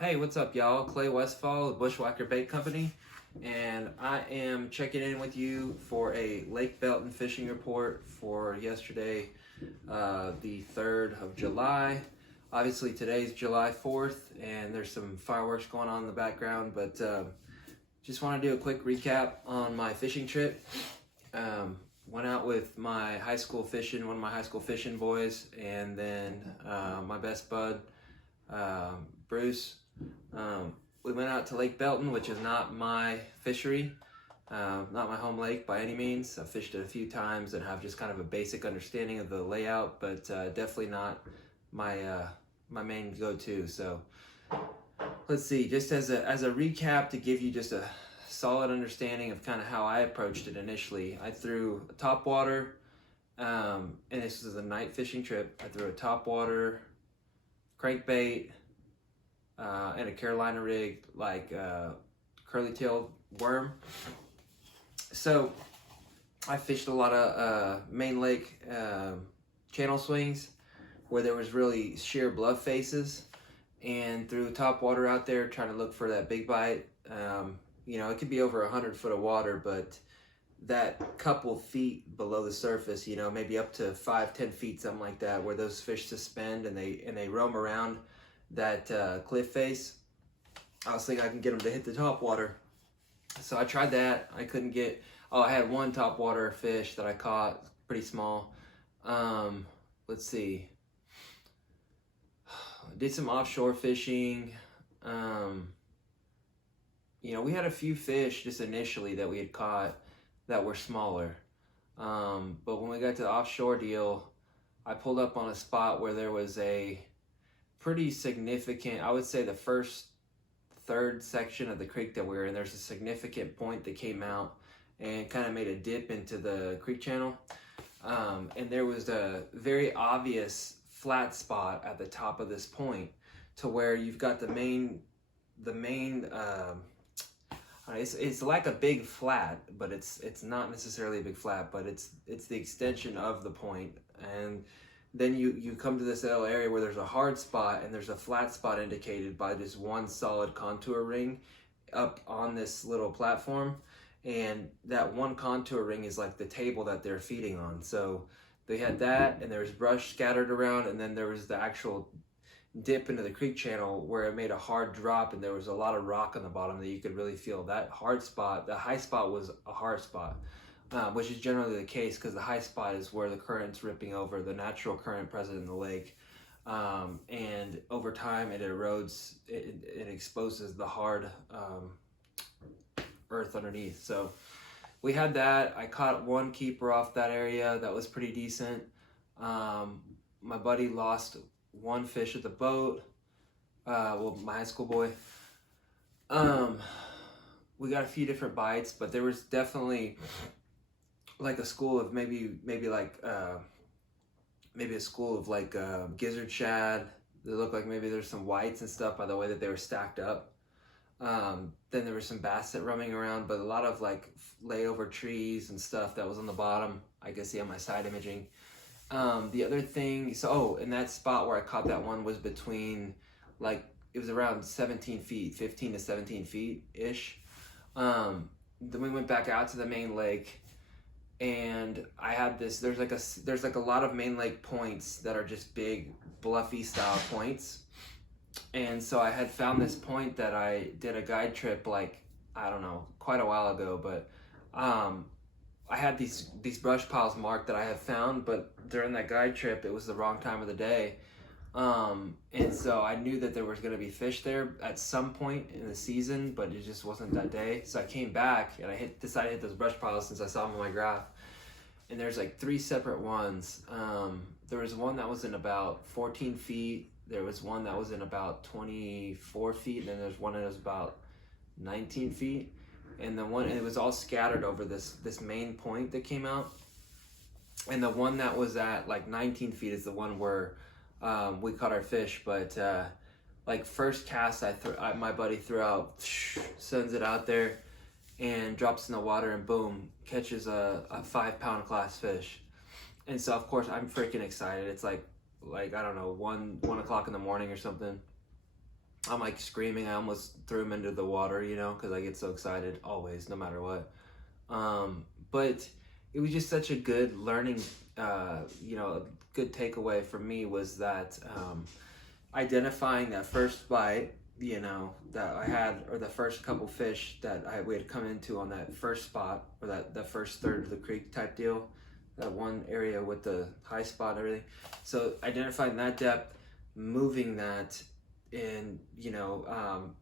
Hey, what's up, y'all? Clay Westfall, the Bushwhacker Bait Company, and I am checking in with you for a Lake Belton fishing report for yesterday, the 3rd of July. Obviously, today's July 4th, and there's some fireworks going on in the background, but just want to do a quick recap on my fishing trip. Went out with my high school fishing, one of my high school fishing boys, and then my best bud, Bruce. We went out to Lake Belton, which is not my fishery, not my home lake by any means. I've fished it a few times and have just kind of a basic understanding of the layout, but definitely not my main go-to. So let's see, just as a recap to give you just a solid understanding of kind of how I approached it initially. I threw a topwater, and this was a night fishing trip. I threw a topwater, crankbait, and a Carolina rig, like curly-tailed worm. So I fished a lot of main lake channel swings where there was really sheer bluff faces, and threw top water out there trying to look for that big bite. It could be over 100 foot of water, but that couple feet below the surface, maybe up to 5-10 feet, something like that, where those fish suspend and they roam around that cliff face. I was thinking I can get them to hit the top water. So I tried that. I couldn't get, I had one top water fish that I caught, pretty small. Let's see. Did some offshore fishing. We had a few fish just initially that we had caught that were smaller. But when we got to the offshore deal, I pulled up on a spot where there was a pretty significant, I would say the third section of the creek that we were in, there's a significant point that came out and kind of made a dip into the creek channel. And there was a very obvious flat spot at the top of this point to where you've got the main it's like a big flat, but it's not necessarily a big flat, but it's the extension of the point. And then you come to this little area where there's a hard spot and there's a flat spot indicated by just one solid contour ring up on this little platform. And that one contour ring is like the table that they're feeding on. So they had that, and there was brush scattered around, and then there was the actual dip into the creek channel where it made a hard drop, and there was a lot of rock on the bottom that you could really feel. That hard spot, the high spot, was a hard spot. Which is generally the case because the high spot is where the current's ripping over, the natural current present in the lake. And over time it erodes, it exposes the hard earth underneath. So we had that. I caught one keeper off that area that was pretty decent. My buddy lost one fish at the boat. My high school boy. We got a few different bites, but there was definitely like a school of maybe a school of like gizzard shad. They look like maybe there's some whites and stuff by the way that they were stacked up. Then there was some basset roaming around, but a lot of like layover trees and stuff that was on the bottom. I can see on my side imaging. The other thing, in that spot where I caught that one was between, like, it was around 17 feet, 15 to 17 feet ish. Then we went back out to the main lake, and I had this, there's like a lot of main lake points that are just big bluffy style points. And so I had found this point that I did a guide trip, like, I don't know, quite a while ago, but I had these brush piles marked that I had found, but during that guide trip it was the wrong time of the day. And so I knew that there was going to be fish there at some point in the season, but it just wasn't that day. So I came back and I decided to hit those brush piles since I saw them on my graph. And there's like 3 separate ones. There was one that was in about 14 feet. There was one that was in about 24 feet. And then there's one that was about 19 feet. And it was all scattered over this main point that came out. And the one that was at like 19 feet is the one where we caught our fish. But like first cast, my buddy threw out, sends it out there and drops in the water, and boom, catches a 5-pound class fish. And so of course I'm freaking excited. It's like I don't know, 1 o'clock in the morning or something. I'm like screaming. I almost threw him into the water, you know, because I get so excited always, no matter what. But it was just such a good learning, you know, a good takeaway for me was that identifying that first bite, you know, that I had, or the first couple fish that we had come into on that first spot, or that first third of the creek type deal, that one area with the high spot and everything. So identifying that depth, moving that, and you know,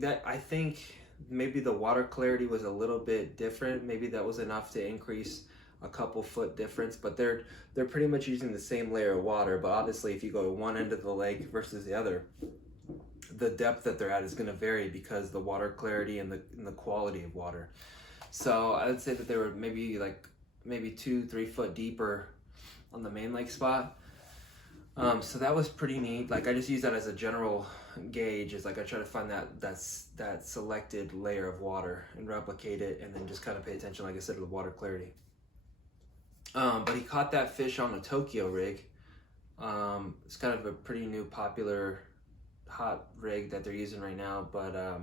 that I think maybe the water clarity was a little bit different. Maybe that was enough to increase a couple foot difference, but they're pretty much using the same layer of water. But obviously, if you go to one end of the lake versus the other, the depth that they're at is going to vary because the water clarity and the quality of water. So I would say that they were maybe 2-3 foot deeper on the main lake spot. So that was pretty neat. Like I just use that as a general gauge. Is like I try to find that selected layer of water and replicate it, and then just kind of pay attention, like I said, to the water clarity. But he caught that fish on a Tokyo rig. It's kind of a pretty new, popular, hot rig that they're using right now. But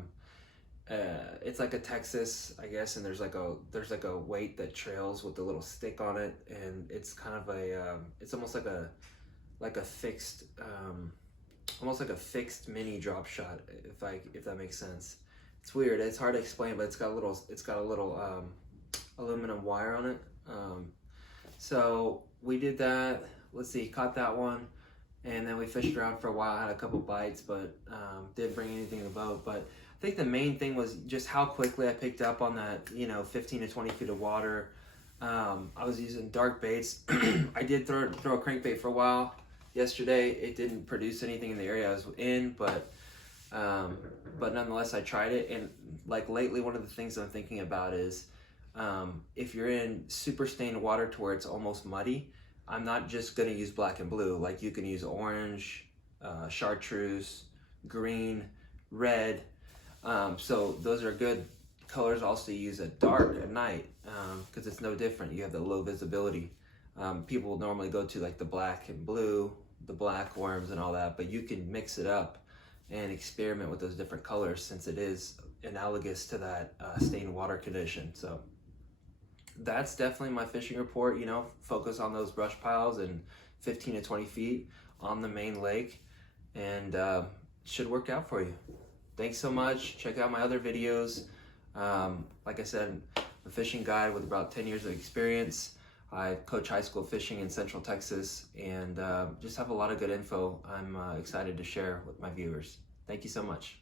it's like a Texas, I guess, and there's like a weight that trails with a little stick on it, and it's kind of it's almost like a fixed, almost like a fixed mini drop shot, if that makes sense. It's weird. It's hard to explain, but it's got a little aluminum wire on it. So we did that. Let's see, caught that one, and then we fished around for a while. Had a couple bites, but didn't bring anything to the boat. But I think the main thing was just how quickly I picked up on that, 15 to 20 feet of water. I was using dark baits. I did throw a crankbait for a while. Yesterday, it didn't produce anything in the area I was in, but nonetheless, I tried it. And like lately, one of the things I'm thinking about is if you're in super stained water to where it's almost muddy, I'm not just going to use black and blue. Like you can use orange, chartreuse, green, red. So those are good colors also to use at dark at night because it's no different. You have the low visibility. People normally go to like the black and blue, the black worms and all that, but you can mix it up and experiment with those different colors since it is analogous to that stained water condition. So that's definitely my fishing report. Focus on those brush piles and 15 to 20 feet on the main lake, and should work out for you. Thanks so much. Check out my other videos. Like I said, I'm a fishing guide with about 10 years of experience. I coach high school fishing in Central Texas, and just have a lot of good info I'm excited to share with my viewers. Thank you so much.